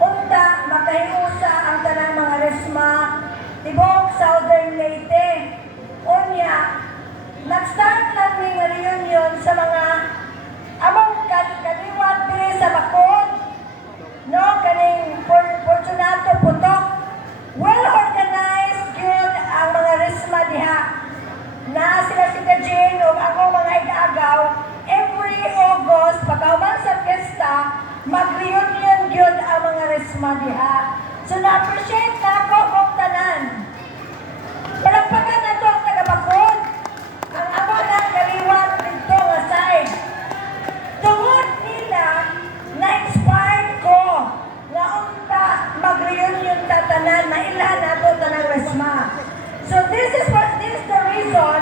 unta makahiusa ang tanang mga resma tibok Southern Leyte. Unya, nag-start lang ng reunion sa mga among kaliwat diri sa Bacol. No, kaning Fortunato Putok. Well organized gyud ang mga resma diha. Na sila si Kajin o ako mga igagaw, every August, pagkahuman sa fiesta, mag-reunion yun ang mga resma diha. So na-appreciate na ako kong tanan. Palagpagan na ito ang taga-Bacol. Ang amo ng kaliwat dito nga side. Tungod nila, na-inspired ko na unta mag-reunion tatanan, mailan na ito tanang resma. So this is the reason,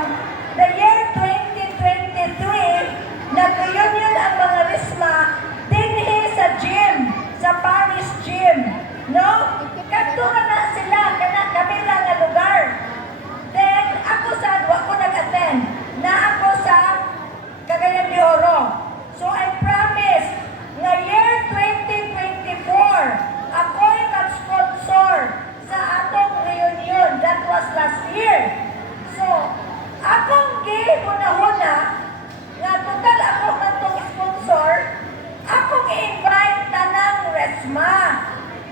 the year 2023, nag-reunion ang mga resma dinhi sa gym, sa parish gym. No? Kadto na sila, kami lang nga lugar. Then, ako nag-attend, na ako sa Cagayan de Oro. So I promise, nga year 2024, ako'y mag-sponsor sa atong reunion. That was last year. So, akong gihuna-huna, nga total ako man itong sponsor, akong i-invite tanang resma.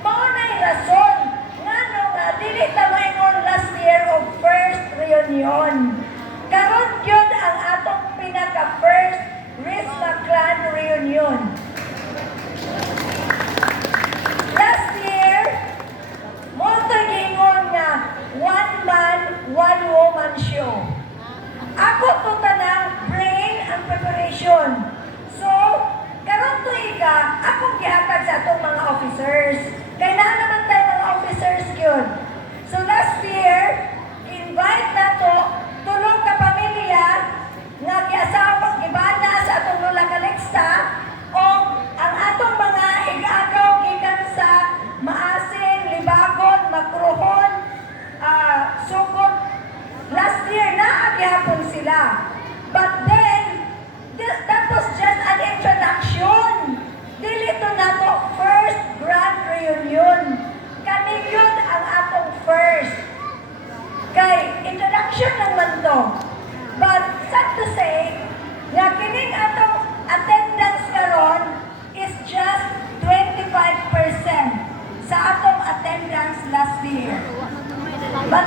Maunay rason, nga nung dili tamayon last year of first reunion. Karon yun ang atong pinaka-first Resma Clan reunion. Last year, mo'to gingon nga, one man, one woman show. Ako to tanang brain and preparation. So, karon tuiga, akong gihatag sa atong mga officers. Kaya naman tayo mga officers yun. So last year, invite na to, tulong ka pamilya, nga giasawa, gibana sa atong Lola Calixta, o ang atong mga igagaw gikan sa Maasin, Libagon, Magruhon, Sugot. Last year, naagihapon sila. But then, that was just an introduction. Dilito na to first grand reunion. Kani yun ang atong first. Kay, introduction naman to. But, sad to say, nga kining atong attendance karon is just 25% sa atong attendance last year. But